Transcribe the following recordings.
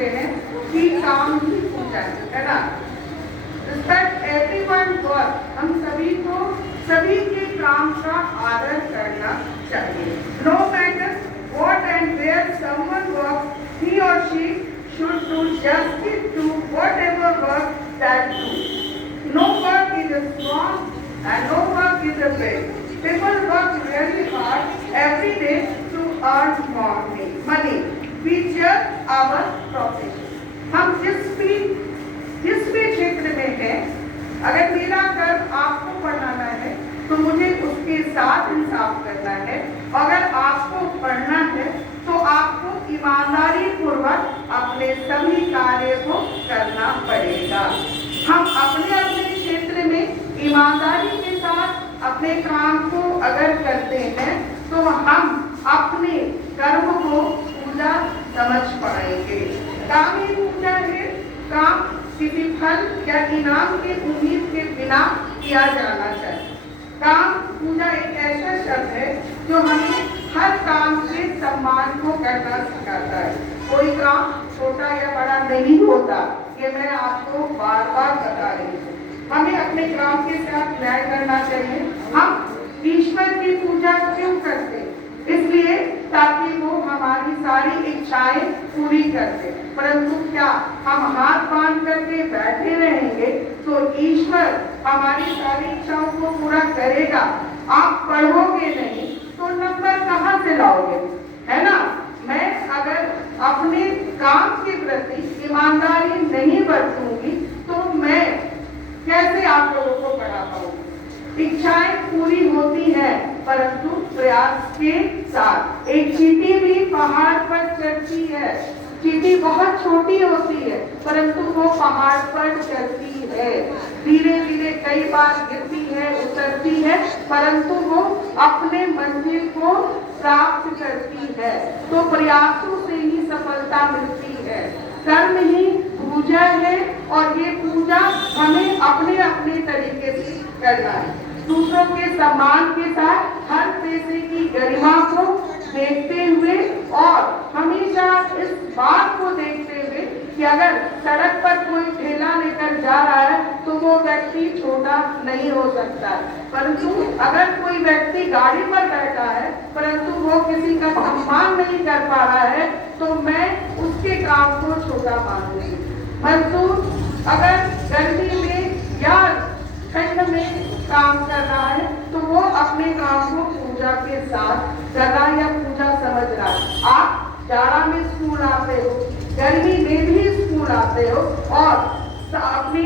समझते हैं कि काम ही पूजा है ना। रिस्पेक्ट एवरीवन वर्क, हम सभी को सभी के काम का आदर करना चाहिए। No matter what and where someone works, he or she should do justice to whatever work that do. No work is a small and no work is a big. People work really hard every day to earn money. We judge our profession. हम जिस भी क्षेत्र में हैं, अगर मेरा कर्म आपको पढ़ाना है तो मुझे उसके साथ इंसाफ करना है। अगर आपको पढ़ना है तो आपको ईमानदारी पूर्वक अपने सभी कार्य को करना पड़ेगा। हम अपने अपने क्षेत्र में ईमानदारी के साथ अपने काम को अगर करते हैं तो हम अपने कर्म को पूजा समझ पाएंगे। काम ही पूजा है। काम किसी फल या इनाम की उम्मीद के बिना किया जाना चाहिए। काम पूजा एक ऐसा शब्द है जो हमें हर काम के सम्मान को करना सिखाता है। कोई काम छोटा या बड़ा नहीं होता, ये मैं आपको बार बार बता रही हूँ। हमें अपने काम के साथ न्याय करना चाहिए। हम ईश्वर की पूजा क्यों करते हैं? इसलिए ताकि वो हमारी सारी इच्छाएं पूरी करते। परंतु क्या हम हाथ बांध करके बैठे रहेंगे तो ईश्वर हमारी सारी इच्छाओं को पूरा करेगा? आप पढ़ोगे नहीं तो नंबर कहाँ से लाओगे, है ना। मैं अगर अपने काम के प्रति ईमानदारी नहीं बरतूंगी तो मैं कैसे आप लोगों को पढ़ा पाऊंगी? इच्छाएं पूरी होती है परंतु प्रयास के साथ। एक चींटी भी पहाड़ पर चढ़ती है। चींटी बहुत छोटी होती है परंतु वो पहाड़ पर चढ़ती है। धीरे धीरे कई बार गिरती है, उतरती है, परंतु वो अपने मंजिल को प्राप्त करती है। तो प्रयासों से ही सफलता मिलती है। कर्म ही पूजा है और ये पूजा हमें अपने अपने तरीके से करना है। दूसरों के सम्मान के साथ हर पैसे की गरिमा को देखते हुए और हमेशा इस बात को देखते हुए कि अगर सड़क पर कोई ठेला लेकर जा रहा है तो वो व्यक्ति छोटा नहीं हो सकता, परंतु अगर कोई व्यक्ति गाड़ी पर बैठा है परंतु वो किसी का सम्मान नहीं कर पा रहा है तो मैं उसके काम को छोटा मानूंगी। परंतु अगर गर्मी में या ठंड में काम कर रहा है तो वो अपने काम को पूजा के साथ कर रहा है या पूजा समझ रहा है। आप जाड़ा में स्कूल आते हो, गर्मी में भी स्कूल आते हो और अपने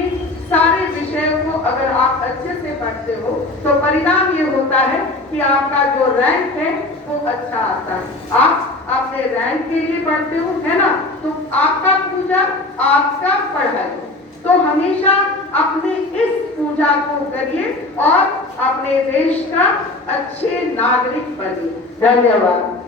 सारे विषयों को अगर आप अच्छे से पढ़ते हो तो परिणाम ये होता है कि आपका जो रैंक है वो अच्छा आता है। आप अपने रैंक के लिए पढ़ते हो, है ना, तो आपका पूजा आपका पढ़ाई। तो हमेशा अपने इस पूजा को करिए और अपने देश का अच्छे नागरिक बनिए। धन्यवाद।